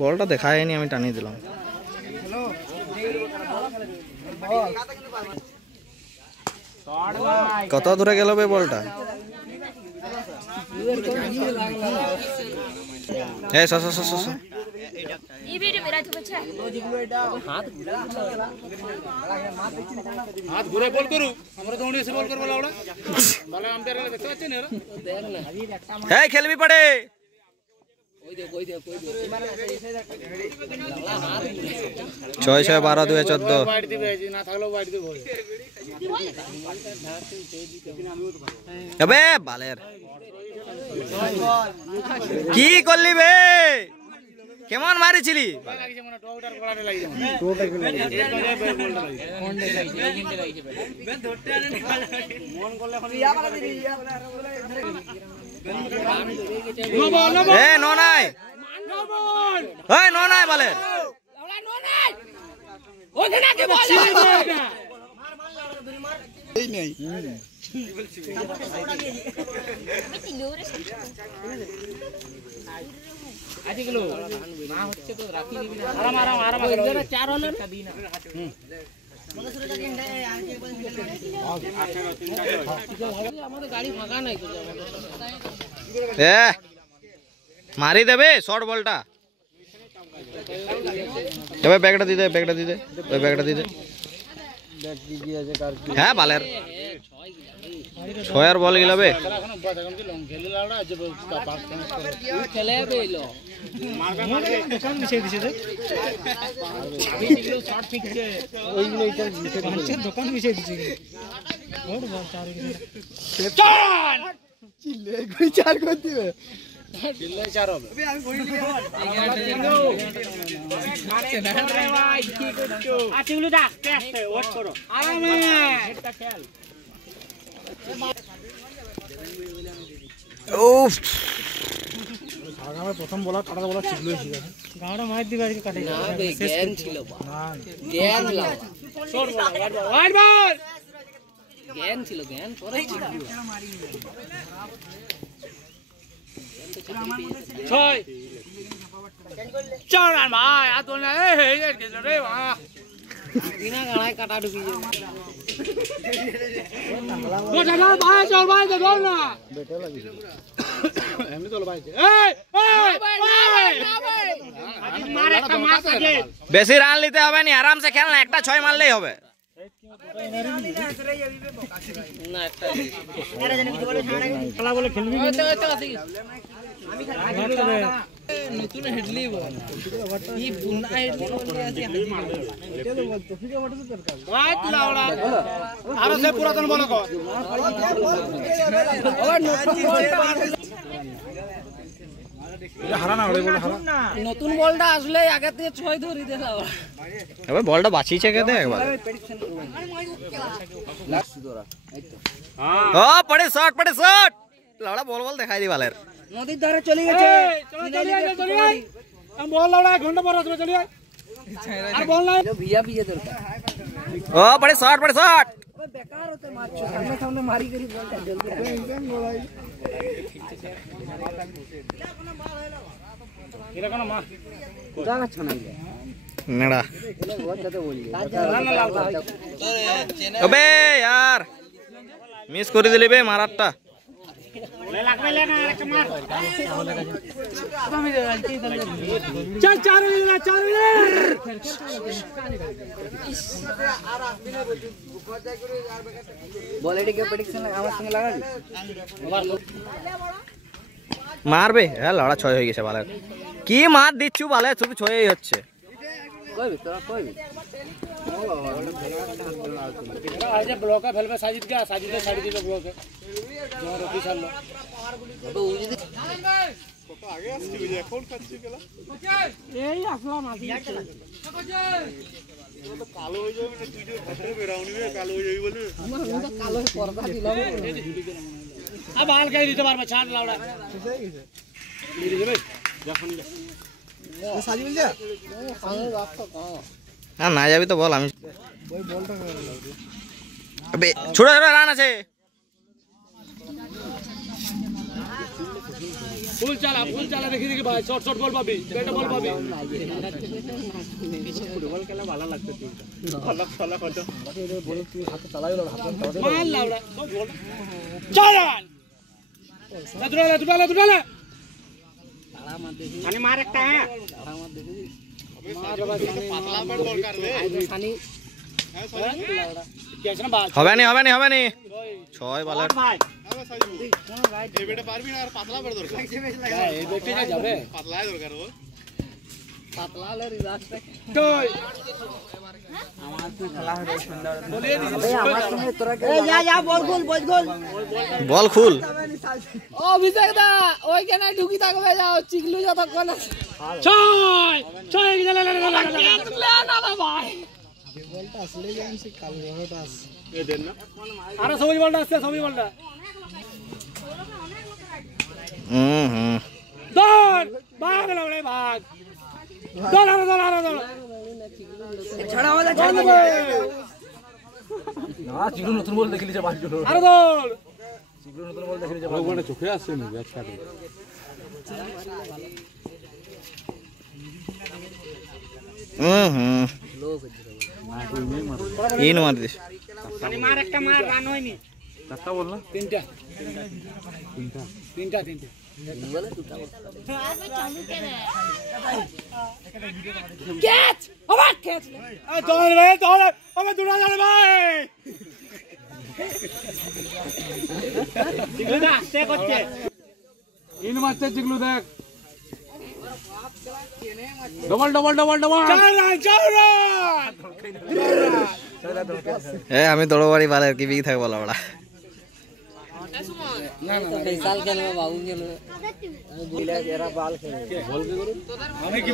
বলটা দেখায়নি, আমি টানিয়ে দিলাম। কত দূরে গেল বে বলটা? হাত ঘুরে বল করু, আমরা দৌড়ে এসে বল করবো লাউড়া বলে আম্পায়ার দেখতে পাচ্ছেন এরা হ্যাঁ খেলবি পড়ে 6-6 12 2 14 বাইট দিবে না থাকলেও বাইট দিবে আবে বালের কি করলি বে? কেমন মারিছিলি? নাই বলে মারি দেবে শর্ট বলটা। এবার ব্যাগটা দিতে, ব্যাগটা দিতে, ওই ব্যাগটা দিতে। হ্যাঁ বালের 6 বল গিলাবে দোকান মিশে দিচ্ছে চার করে দিবে চার হবে প্রথম বলা কাটা বলা শিখলো গাঁড়া মার দিবে আর কাটে না বে জ্ঞান ছিল না জ্ঞান লাও শর্ট বল ওয়াইড বল জ্ঞান ছিল জ্ঞান পরে ছয় চার রান ভাই আর তো না এই রে বাহ বিনা গাড়ায় কাটা ঢুকি যাবে বল ভাই চল ভাই চল না বেটা লাগি এমনি চল ভাই এই মার একটা মার থাকে বেশি রান নিতে হবে না, আরাম সে খেলনা, একটা 6 মারলেই হবে। না একটা এরা জানি কিছু বলে ছাড়া খেলা বলে খেলবি ওই তো আছে আমি খেলা নতুন হেডলি বল এই বুনা হেডলি বলে আছে এটা তো বল তো ফিকে বটে তো দরকার রাইট লাউড়া আর সে পুরাতন বল কর ওই নতুন নতুন বলটা আসলে আগে থেকে 6 ধরি দেলা এবার বলটা বাঁচিয়েছে কে দেখ একবার। ও পড়ে শট লাউড়া বল বল দেখাই দি বালের নদীর ধারে চলে গেছে চলে আই আমি বল লাউড়া ঘন্টা পর আসবে চলে আই আর বল না ভিয়া ভিয়া দরকার ও পড়ে শট ওই বেকার হতে মারছো সামনে মারি করি বলটা জলদি টেনশন গোলাই এরা কোন মা কোথা আছে না নেড়া अबे यार मिस করে দিলি বে মারারটা লাগবে না একটা মার চল চার বল এদিকে প্রেডিকশন আমার সঙ্গে লাগাবি মারবে হ্যাঁ লড়া 6 হয়ে গেছে বালে কি মার দিচ্ছু বালে শুধু 6ই হচ্ছে কইবি তোরা কইবি আজ ব্লকা ফেলবে সাজিদকে ছাড়ি দিবে ব্লকে জোর রকি ছাড়লো আবে ও যদি কত আগে আসছি বুঝে এখন খাচ্ছি গেলা এই আসলাম আসি তো কালো হয়ে যাবে না তুই যে ঘরে বেরাউনি বে কালো হয়ে যাবি বলে আমরা তো কালো পর্দা দিলাম আ বাল গাই দিতে পারবে ছাড় লাউড়া ঠিক আছে নিয়ে যাবে যখন সাজি বল যা ও সামনে রাস্তা কো না না যাবি তো বল আমি ছোট ছোট রান আছে। ফুল চালা দেখি দেখি ভাই, শর্ট শর্ট বল পাবি, বেটা বল পাবি। ফুটবল খেলা ভালো লাগছে তুই। ফলক ফলক হতো। বল তুই হাতে চালাই না, হাতে চালাই। মার লাউড়া। চালান। দুটালে। পানি মার একটা হ্যাঁ। পাতলা বল দরকার রে। পানি হবে নি 6 বলার ভাই এই বেটা পারবি না, আর পাতলা বল দরকার। এই বেটা যাবে, পাতলা দরকার ও। পাতলা হলে রিল্যাক্স থাকে। তুই আমার তুই খেলা হবে সুন্দর বলে দিছিস ভাই, আমার সঙ্গে তোরা যা বল খুল। ও অভিষেক দা ওইখানে ঢুকি থাকবে, যাও চিকলু যতক্ষণ আছে। ছয় না ভাই বলটা আসলে জানছি, কাল বড়টা আছে এই দেন না। আরে সবুজ বলটা আসছে, সবুজ বলটা দৌড় ভাগ লাগলে ভাগ। দৌড় ছাড়া আমাদের ছাড়া না। চিকু নতুন বল দেখিলি যে বাড়ি চলো। আরে দৌড় চিকু নতুন বল দেখিলি যে বাড়ি চোখে আসছে না ব্যাট কাটে। ইন মার দিস। মানে মার একটা মার, রান হয়নি। চারটা বল না, তিনটা বলে দুটো ক্যাচ আবার ক্যাচ দৌড় ভাই দৌড়, আমি দৌড়া যাবে ভাই। চিকলু দা আসতে করছে, ইন মারতে চিকলু দেখ। ডবল আমি দৌড় বাড়ি বালের কি বিগ থাকবো বলা না বিশাল খেলবে, বাবু খেলবে। আমি কি